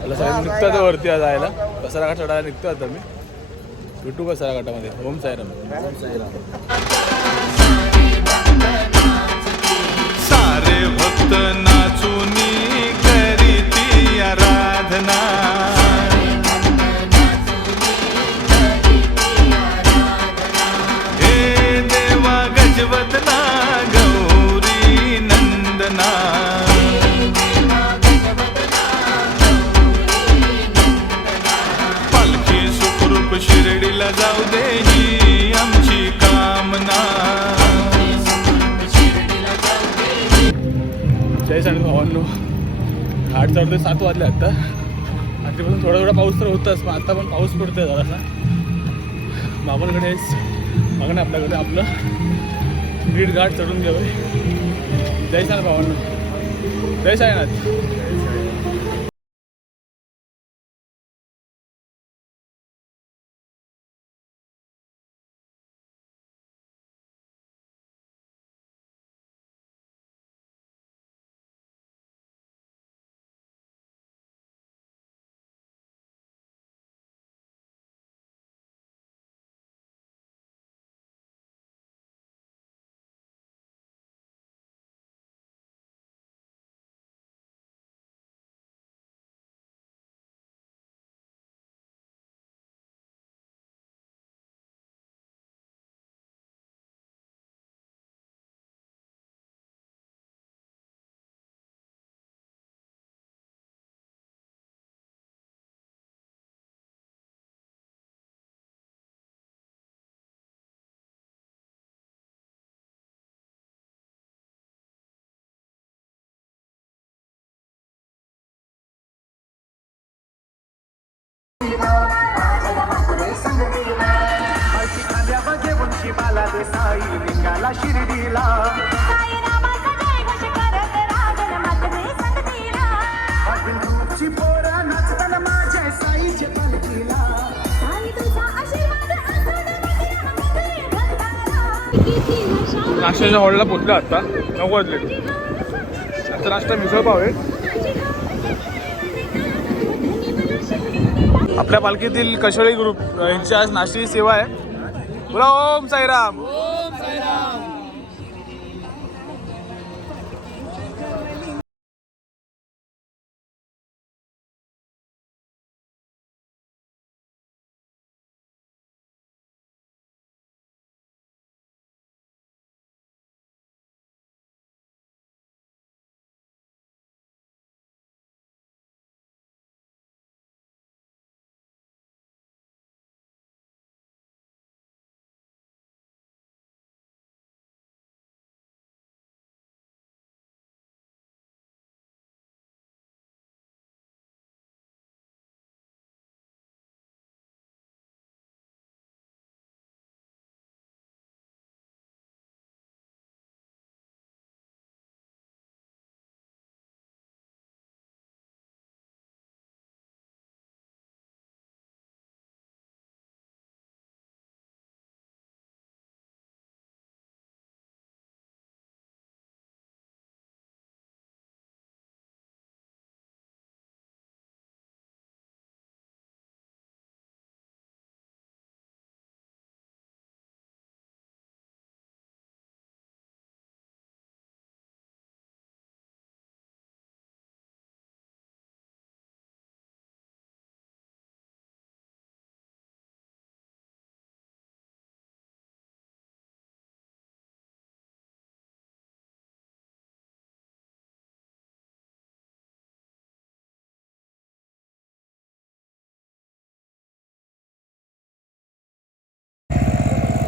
मला सगळ्यांनी निघतो आता वरती आज जायला. कसारा घाट चढायला निघतो आता मी. भेटू कसारा घाटामध्ये ओम साईराम सारे भक्त नाचुनी करीती आराधना. जय सांग भावांनो घाट चढतोय सात वाजले आता. आतापासून थोडा थोडा पाऊस तर होताच पण आता पण पाऊस पडतोय जरासा. बाबांकडे बघा ना आपल्याकडे आपलं. बीड घाट चढून घ्यावं जय सांग भावांनो. जय साईनाथ. लिंगाला शिर्डीला पाटील ग्रुपची पोरं नाचताना माझ्या साईच्या पालखीला. नाश्त्याच्या हॉलला पोचला आता. नऊ वाजले. आता नाश्ता मिसळ पाव आहे. आपल्या पालखीतील कशोळी ग्रुप यांची आज नाश्त्याची सेवा आहे. बोला ओम साईराम.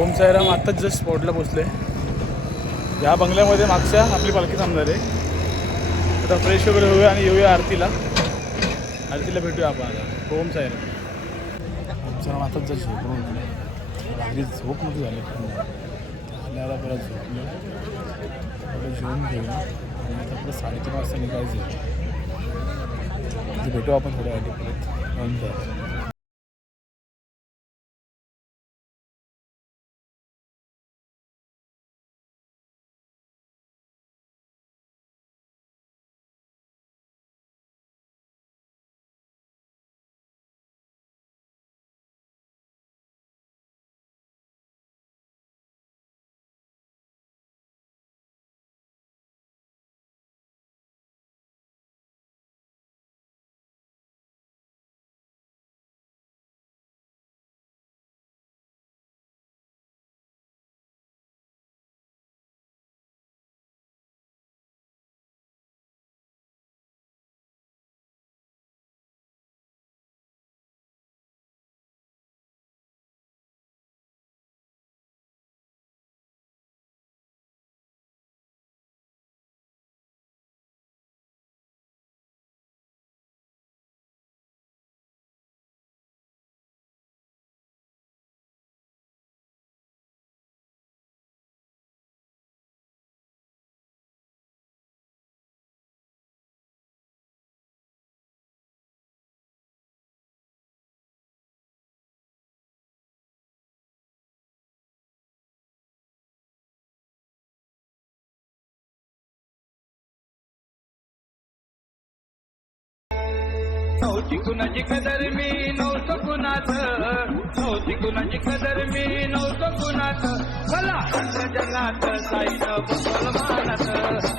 ओम साईराम आत्ताच जस्ट स्पॉटला पोचले या बंगल्यामध्ये मागच्या आपली पालखी थांबणार आहे. आता फ्रेश वगैरे होऊया आणि येऊया आरतीला. आरतीला भेटूया आपण आता. ओम साईराम. ओम साईराम आताच जस्ट झोपून उठले रात्री झोप मोठी झाली. आल्याला परत झोपलं. परत जेवून घेऊन आणि आता परत साडेतीन वाजता निघायचं भेटू आपण थोड्या आधी परत. नंतर नव्हती कुणाची कदर मी नव्हतं कुणाच. नव्हती कुणाची कदर मी नव्हतं कुणाच. मला अंध जगात साईनं बसवलं मानात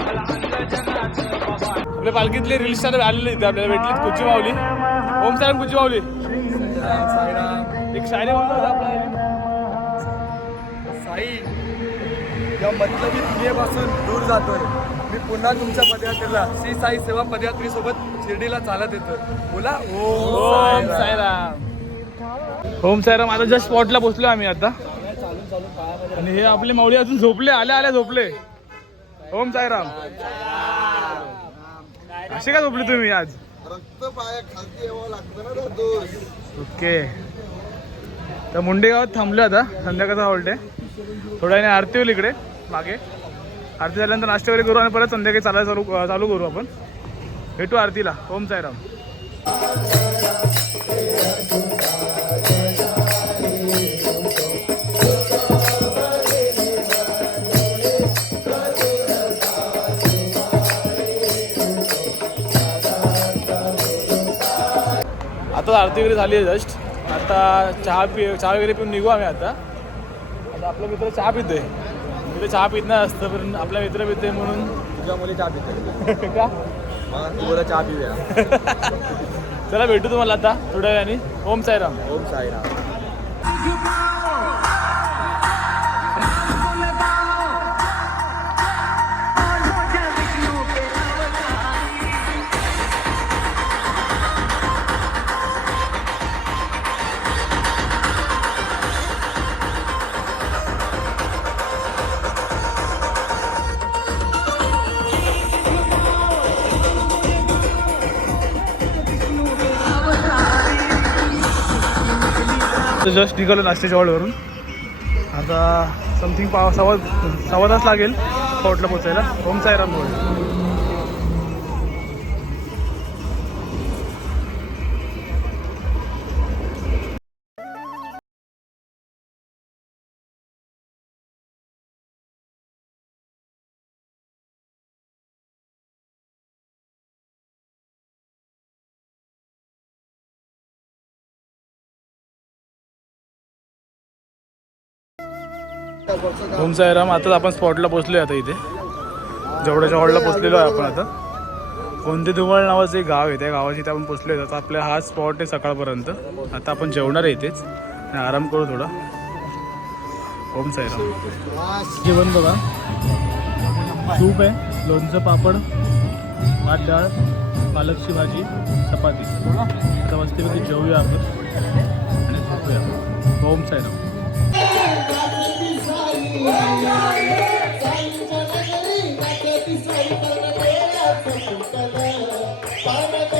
मला अंध जगात बाबा. आपल्या पालखीतले रील स्टार आलेले इथे आपल्याला भेटले कुची माऊली. ओम साहेब कुची माऊली? एक शायरी बोलतो होता आपला? साई या मतलबी दुनियेपासून दूर जातोय. मी पुन्हा तुमच्या पदयात्रेला श्री साई सेवा पदयात्रेसोबत शिर्डीला चालत येतोय. बोला ओम साईराम. ओम साईराम आता जस्ट स्पॉटला पोहोचलो आम्ही आता. आणि हे आपले माऊली अजून झोपले आल्या आल्या झोपले. ओम साईराम. असे का झोपले तुम्ही आज? ओके. तर मुंडे गावात थांबलो आता संध्याकाळचा हॉल्ट आहे थोड्या वेळाने आरती होईल इकडे मागे. आरती झाल्यानंतर नाश्ता वगैरे करू आणि परत संध्याकाळी चालायला चालू चालू करू आपण. भेटू आरतीला. ओम साईराम. आता आरती वगैरे झाली आहे जस्ट. आता चहा पि चहा वगैरे पिऊन निघू आम्ही आता. आता आपला मित्र चहा पितोय. मित्र चहा पित नाही असतं पण आपला मित्र पितोय म्हणून. तुझ्या मुली चहा पिते का? तुला चहा पिऊया. चला भेटू तुम्हाला आता थोड्या वेळाने. ओम साईराम. ओम साईराम. जस्ट निघालो नाश्त्याच्या ऑर्डरवरून आता समथिंग पाव सव्वा सव्वा तास लागेल. स्पॉटला पोचायला ओम साईराम बोल ओम साईराम आता आपण स्पॉटला पोचलो आता इथे. जेवढ्याच्या हॉलला पोचलेलो आहे आपण आता. कोणते दुवळ नावाचं एक गाव आहे त्या गावाची इथे आपण पोचलो आहे आता आपला हा स्पॉट आहे सकाळपर्यंत. आता आपण जेवणार आहे इथेच. आणि आराम करू थोडा. ओम साईराम. जेवण बघा. सूप आहे लोणचं पापड भात डाळ पालकची भाजी चपाती. आता मस्तपैकी जेवूया आपण. आणि झोपूया. ओम साईराम. पाण्यात